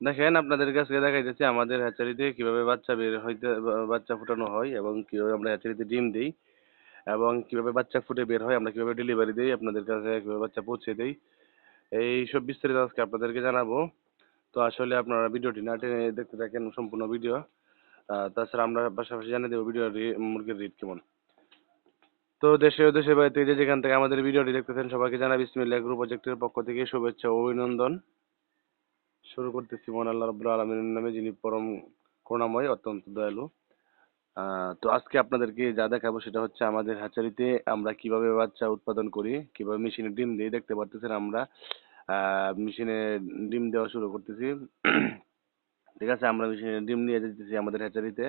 দেখেন আপনাদের কাছে দেখাইতেছি আমাদের হ্যাচারিতে কিভাবে বাচ্চা বের হইতে বাচ্চা ফুটানো হয় এবং কিভাবে আমরা হ্যাচারিতে ডিম দিই এবং কিভাবে বাচ্চা ফুটে বের হয়, আমরা কিভাবে ডেলিভারি দিই, আপনাদের কাছে কিভাবে বাচ্চা পৌঁছে দেই, এই সব বিস্তারিত আজকে আপনাদেরকে জানাবো। তো আসলে আপনারা ভিডিওটি না টেনে দেখতে থাকেন সম্পূর্ণ ভিডিও। তাছাড়া আমরা পাশাপাশি জানিয়ে দেবো ভিডিও মুরগির রেট কেমন। তো দেশে ও দেশের বাইরে থেকে যে যেখান থেকে আমাদের ভিডিওটি দেখতেছেন সবাইকে জানাই বিসমিল্লাহ এগ্রো প্রজেক্টের পক্ষ থেকে শুভেচ্ছা ও অভিনন্দন। শুরু করতেছি মহান আল্লাহ রাব্বুল আলামিনের নামে, যিনি পরম করুণাময় অত্যন্ত দয়ালু। তো আজকে আপনাদেরকে যা দেখাবো সেটা হচ্ছে আমাদের হ্যাচারিতে আমরা কিভাবে বাচ্চা উৎপাদন করি, কিভাবে মেশিনে ডিম দিই। দেখতে পারতেছেন আমরা মেশিনে ডিম দেওয়া শুরু করতেছি। ঠিক আছে, আমরা মেশিনে ডিম নিয়ে যেতেছি আমাদের হ্যাচারিতে।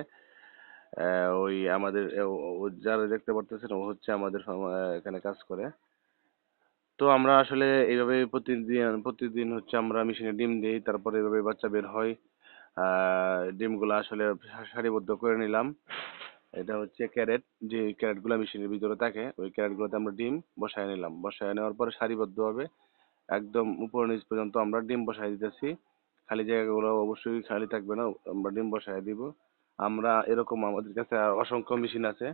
ওই আমাদের ও যারা দেখতে পারতেছেন ও হচ্ছে আমাদের এখানে কাজ করে। তো আমরা আসলে এইভাবে প্রতিদিন প্রতিদিন হচ্ছে আমরা মেশিনে ডিম দিই, তারপরে এভাবে বাচ্চা বের হয়। ডিমগুলো আসলে সারিবদ্ধ করে নিলাম। এটা হচ্ছে ক্যারেট, যে ক্যারেটগুলো মেশিনের ভিতরে থাকে ওই ক্যারেটগুলোতে আমরা ডিম বসায় নিলাম। বসায় নেওয়ার পরে সারিবদ্ধভাবে একদম উপর নিচ পর্যন্ত আমরা ডিম বসায় দিতেছি। খালি জায়গাগুলো অবশ্যই খালি থাকবে না, আমরা ডিম বসায় দিব। আমরা এরকম আমাদের কাছে আর অসংখ্য মেশিন আছে।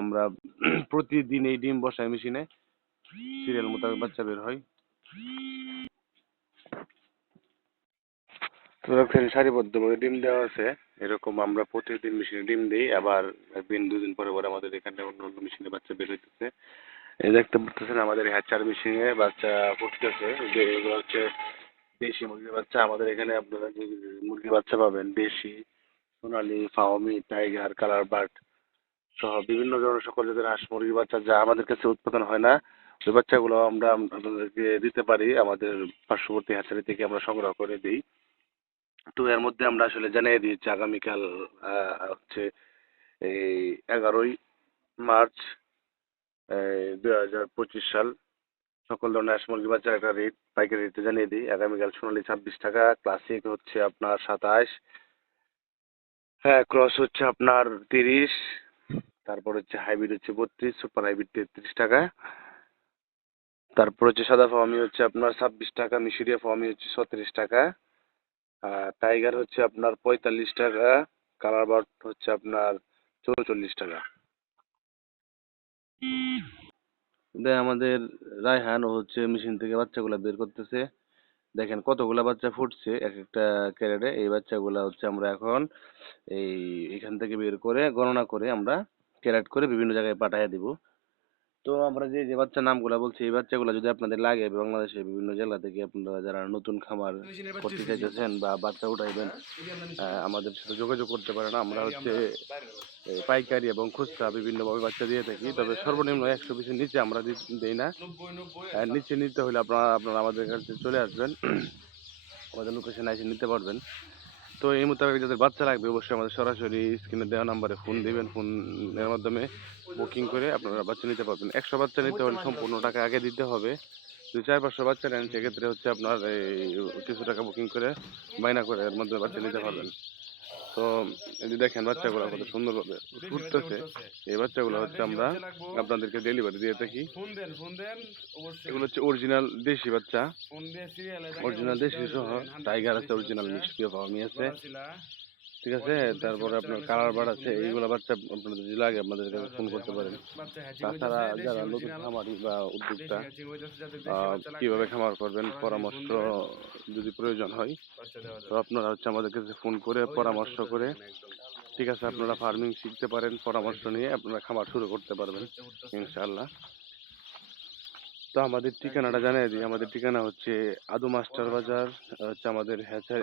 আমরা প্রতিদিন এই ডিম বসাই মেশিনে সিরিয়াল মোতাবেক বাচ্চা বের হয়। তো দেখছেন সারিবদ্ধভাবে ডিম দেওয়া আছে। এরকম আমরা প্রতিদিন মেশিনে ডিম দিই, আবার একদিন দুদিন পরে পরে আমাদের এখানে অন্য অন্য মেশিনে বাচ্চা বের হইতেছে। এই দেখতে পাচ্ছেন আমাদের হ্যাচার মেশিনে বাচ্চা ফুটতেছে। যে এগুলো হচ্ছে দেশি মুরগির বাচ্চা। আমাদের এখানে আপনারা যে মুরগির বাচ্চা পাবেন দেশি, সোনালী, ফাওমি, টাইগার, কালার বার্ড সহ বিভিন্ন ধরনের সকল জাতের হাঁস মুরগির বাচ্চা যা আমাদের কাছে উৎপাদন হয় না, ওই বাচ্চাগুলো আমরা আপনাদেরকে দিতে পারি। আমাদের পার্শ্ববর্তী হ্যাচারি থেকে আমরা সংগ্রহ করে দিই। তো এর মধ্যে আমরা আসলে জানিয়ে দিয়েছি আগামীকাল হচ্ছে এই 11ই মার্চ 2025 সাল। সকল ধরনের হাঁস মুরগির বাচ্চার একটা রেট পাইকারি রেটে জানিয়ে দিই। আগামীকাল সোনালী 26 টাকা, ক্লাসিক হচ্ছে আপনার 27, হ্যাঁ ক্রস হচ্ছে আপনার 30, তারপর হচ্ছে হাইব্রিড হচ্ছে 32, সুপার হাইব্রিড 33 টাকা, তারপর হচ্ছে সাদা ফার্মি হচ্ছে আপনার 26 টাকা, মিশরীয় ফার্মি হচ্ছে 36 টাকা, টাইগার হচ্ছে আপনার 45 টাকা, কালার বার্ড হচ্ছে আপনার 44 টাকা। আমাদের রায়হান ও হচ্ছে মেশিন থেকে বাচ্চাগুলা বের করতেছে। দেখেন কতগুলা বাচ্চা ফুটছে এক একটা ক্যারেটে। এই বাচ্চাগুলা হচ্ছে আমরা এখন এই এখান থেকে বের করে গণনা করে আমরা ক্যারেট করে বিভিন্ন জায়গায় পাঠিয়ে দিব। তো আমরা যে যে বাচ্চার নামগুলা বলছি এই বাচ্চাগুলো যদি আপনাদের লাগে, বাংলাদেশের বিভিন্ন জেলা থেকে আপনারা যারা নতুন খামার করতে চাইতেছেন বা বাচ্চা উঠাইবেন, আমাদের সাথে যোগাযোগ করতে পারেন। আমরা হচ্ছে পাইকারি এবং খুচরা বিভিন্নভাবে বাচ্চা দিয়ে থাকি, তবে সর্বনিম্ন 100 পিসের নিচে আমরা দেই না। নিচে নিতে হলে আপনারা আপনারা আমাদের কাছে চলে আসবেন, আমাদের লোকেশনে এসে নিতে পারবেন। তো এই মোতাবেক যাদের বাচ্চা লাগবে অবশ্যই আমাদের সরাসরি স্ক্রিনে দেওয়া নাম্বারে ফোন দিবেন। ফোনের মাধ্যমে বুকিং করে আপনারা বাচ্চা নিতে পারবেন। 100 বাচ্চা নিতে হলে সম্পূর্ণ টাকা আগে দিতে হবে। যদি 400-500 বাচ্চা নেন সেক্ষেত্রে হচ্ছে আপনার এই কিছু টাকা বুকিং করে বায়না করে এর মধ্যে বাচ্চা নিতে পারবেন। তো এই যে দেখেন বাচ্চাগুলো কত সুন্দরভাবে ফুটতেছে। এই বাচ্চাগুলো হচ্ছে আমরা আপনাদেরকে ডেলিভারি দিয়ে থাকি। এগুলো হচ্ছে অরিজিনাল দেশি বাচ্চা, অরিজিনাল দেশি সহ টাইগার আছে, অরিজিনাল মিশরীয় ফার্মি আছে। ঠিক আছে, তারপরে আপনার কালার বার্ড আছে। এইগুলো বাচ্চা আপনাদের যদি লাগে আপনাদের কাছে ফোন করতে পারেন। তাছাড়া যারা নতুন খামারি বা উদ্যোক্তা কিভাবে খামার করবেন পরামর্শ যদি প্রয়োজন হয়, তো আপনারা হচ্ছে আমাদের কাছে ফোন করে পরামর্শ করে, ঠিক আছে, আপনারা ফার্মিং শিখতে পারেন। পরামর্শ নিয়ে আপনারা খামার শুরু করতে পারবেন ইনশাআল্লাহ। তো আমাদের ঠিকানাটা জানিয়ে দিই। আমাদের ঠিকানা হচ্ছে আদু মাস্টার বাজার, হচ্ছে আমাদের হ্যাচার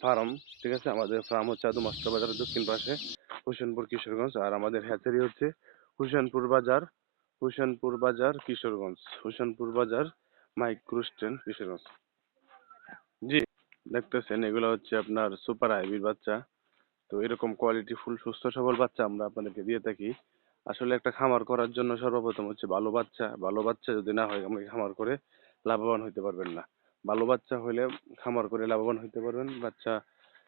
ফার্ম। ঠিক আছে, আমাদের ফার্ম হচ্ছে আদু মাস্টার বাজারের দক্ষিণ পাশে, হোসেনপুর কিশোরগঞ্জ। আর আমাদের হ্যাচারি হচ্ছে হোসেনপুর বাজার, হোসেনপুর বাজার কিশোরগঞ্জ, হোসেনপুর বাজার মাইক্রো স্ট্যান্ড কিশোরগঞ্জ। জি, দেখতেছেন এগুলো হচ্ছে আপনার সুপার হাইব্রিড বাচ্চা। তো এরকম কোয়ালিটি ফুল সুস্থ সবল বাচ্চা আমরা আপনাদেরকে দিয়ে থাকি। আসলে একটা খামার করার জন্য সর্বপ্রথম হচ্ছে ভালো বাচ্চা। ভালো বাচ্চা যদি না হয় আপনি খামার করে লাভবান হইতে পারবেন না। ভালো বাচ্চা হইলে খামার করে লাভবান হইতে পারবেন। বাচ্চা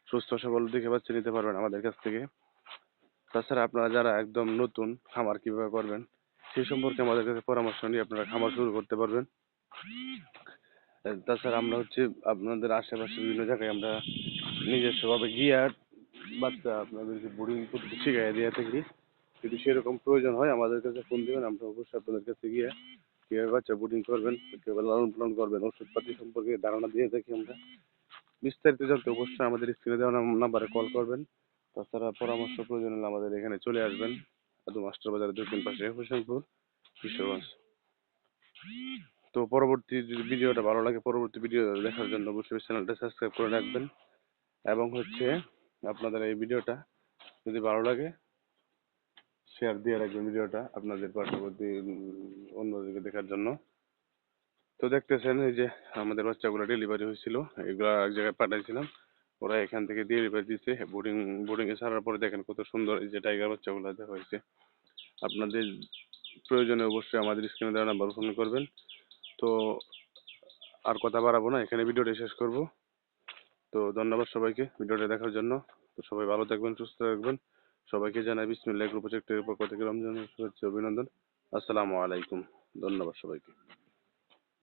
সুস্থ সবল দেখে বাচ্চা নিতে পারবেন আমাদের কাছ থেকে। তাছাড়া আপনারা যারা একদম নতুন খামার কিভাবে করবেন সেই সম্পর্কে আমাদের কাছে পরামর্শ নিয়ে আপনারা খামার শুরু করতে পারবেন। তাছাড়া আমরা হচ্ছে আপনাদের আশেপাশে বিভিন্ন জায়গায় আমরা নিজস্বভাবে গিয়ে বাচ্চা আপনাদেরকে বোর্ডিং করতে শিখাই দিয়ে থাকি। যদি সেরকম প্রয়োজন হয় আমাদের কাছে ফোন দিবেন, আমরা অবশ্যই আপনাদের কাছে গিয়ে কীভাবে বাচ্চা বোর্ডিং করবেন, কীভাবে লালন পালন করবেন, ওষুধপাতি সম্পর্কে ধারণা দিয়ে থাকি আমরা। বিস্তারিত জানতে অবশ্যই আমাদের স্ক্রিনে দেওয়া নাম্বারে কল করবেন। তাছাড়া পরামর্শ প্রয়োজন হলে আমাদের এখানে চলে আসবেন, আদু মাস্টার বাজারের দক্ষিণ পাশে হোসেনপুর, কিশোরগঞ্জ। তো পরবর্তী যদি ভিডিওটা ভালো লাগে, পরবর্তী ভিডিও দেখার জন্য অবশ্যই চ্যানেলটা সাবস্ক্রাইব করে রাখবেন। এবং হচ্ছে আপনাদের এই ভিডিওটা যদি ভালো লাগে শেয়ার দিয়ে রাখবেন ভিডিওটা আপনাদের পার্শ্ববর্তী অন্যদিকে দেখার জন্য। তো দেখতেছেন এই যে আমাদের বাচ্চাগুলো ডেলিভারি হয়েছিল, এগুলো এক জায়গায় পাঠাইছিলাম, ওরা এখান থেকে ডেলিভারি দিচ্ছে। বোর্ডিং এ ছাড়ার পরে দেখেন কত সুন্দর এই যে টাইগার বাচ্চাগুলো দেখা হয়েছে। আপনাদের প্রয়োজনে অবশ্যই আমাদের স্ক্রিনে দেওয়া নাম্বার ফোন করবেন। তো আর কথা বাড়াবো না, এখানে ভিডিওটা শেষ করব। তো ধন্যবাদ সবাইকে ভিডিওটা দেখার জন্য। তো সবাই ভালো থাকবেন, সুস্থ থাকবেন। সবাইকে জানাই বিসমিল্লাহ এগ্রো প্রজেক্টের পক্ষ থেকে রমজানের শুভেচ্ছা অভিনন্দন। আসসালামু আলাইকুম। ধন্যবাদ সবাইকে।